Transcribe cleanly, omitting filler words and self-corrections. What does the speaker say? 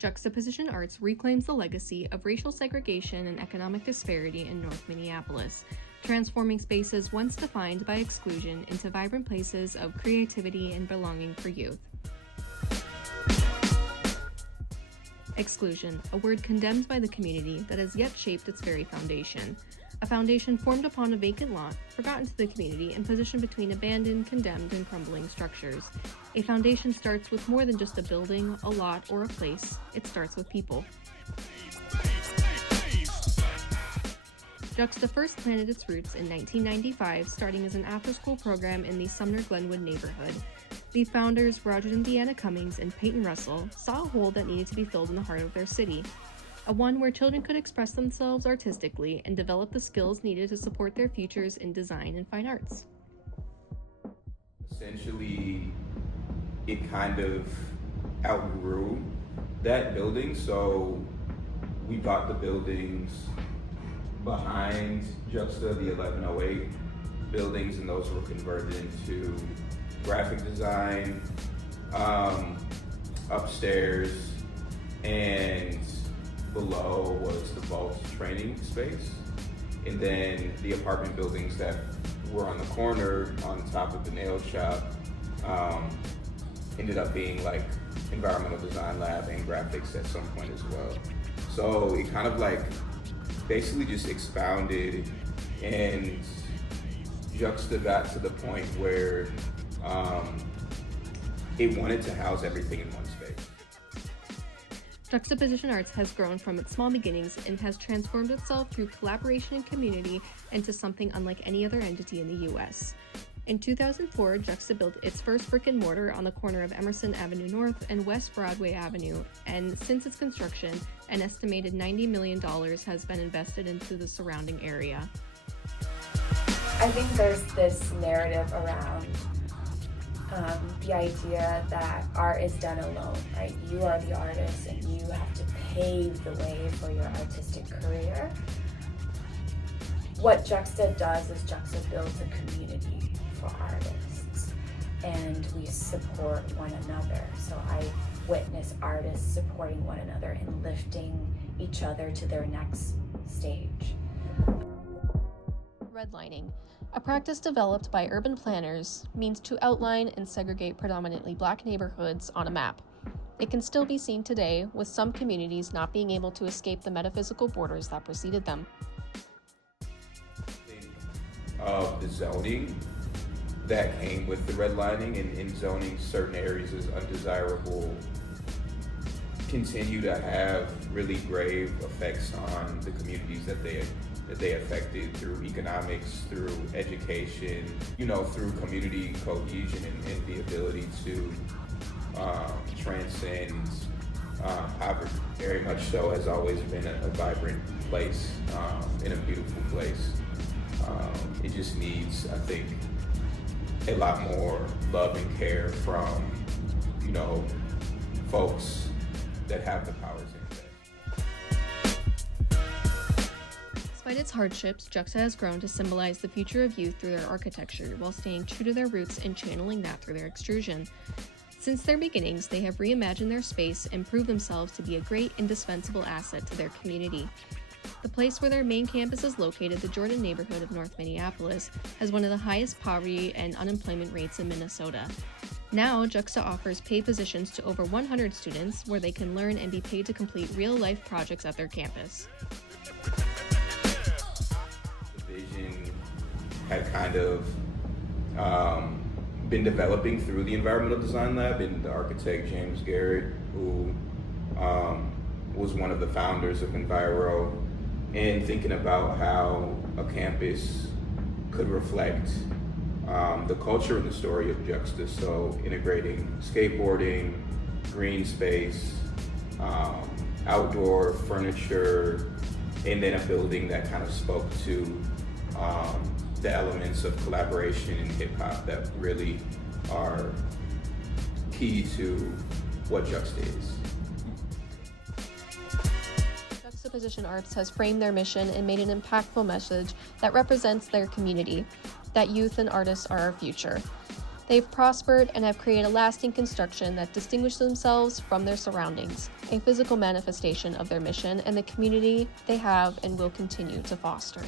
Juxtaposition Arts reclaims the legacy of racial segregation and economic disparity in North Minneapolis, transforming spaces once defined by exclusion into vibrant places of creativity and belonging for youth. Exclusion, a word condemned by the community that has yet shaped its very foundation. A foundation formed upon a vacant lot, forgotten to the community, and positioned between abandoned, condemned, and crumbling structures. A foundation starts with more than just a building, a lot, or a place. It starts with people. Juxta first planted its roots in 1995, starting as an after-school program in the Sumner-Glenwood neighborhood. The founders, Roger and Deanna Cummings and Peyton Russell, saw a hole that needed to be filled in the heart of their city. A one where children could express themselves artistically and develop the skills needed to support their futures in design and fine arts. Essentially, it kind of outgrew that building, so we bought the buildings behind Juxta, the 1108 buildings, and those were converted into graphic design, upstairs, and below was the vault training space. And then the apartment buildings that were on the corner on top of the nail shop ended up being like environmental design lab and graphics at some point as well. So it kind of like basically just expounded, and Juxta got to the point where it wanted to house everything in one space. Juxtaposition Arts has grown from its small beginnings and has transformed itself through collaboration and community into something unlike any other entity in the U.S. In 2004, Juxta built its first brick and mortar on the corner of Emerson Avenue North and West Broadway Avenue, and since its construction, an estimated $90 million has been invested into the surrounding area. I think there's this narrative around the idea that art is done alone, right? You are the artist and you have to pave the way for your artistic career. What Juxta does is Juxta builds a community for artists, and we support one another. So I witness artists supporting one another and lifting each other to their next stage. Redlining, a practice developed by urban planners, means to outline and segregate predominantly Black neighborhoods on a map. It can still be seen today, with some communities not being able to escape the metaphysical borders that preceded them. Of the zoning that came with the redlining, and in zoning certain areas as undesirable continue to have really grave effects on the communities that they affected through economics, through education, through community cohesion and the ability to transcend poverty. Very much so has always been a vibrant place, and a beautiful place. It just needs, I think, a lot more love and care from, folks that have the powers in place. Despite its hardships, Juxta has grown to symbolize the future of youth through their architecture, while staying true to their roots and channeling that through their extrusion. Since their beginnings, they have reimagined their space and proved themselves to be a great, indispensable asset to their community. The place where their main campus is located, the Jordan neighborhood of North Minneapolis, has one of the highest poverty and unemployment rates in Minnesota. Now, Juxta offers paid positions to over 100 students where they can learn and be paid to complete real-life projects at their campus. The vision had kind of been developing through the Environmental Design Lab, and the architect James Garrett, who was one of the founders of Enviro, and thinking about how a campus could reflect the culture and the story of Juxta. So integrating skateboarding, green space, outdoor furniture, and then a building that kind of spoke to the elements of collaboration and hip hop that really are key to what Juxta is. Juxtaposition Arts has framed their mission and made an impactful message that represents their community, that youth and artists are our future. They've prospered and have created a lasting construction that distinguishes themselves from their surroundings, a physical manifestation of their mission and the community they have and will continue to foster.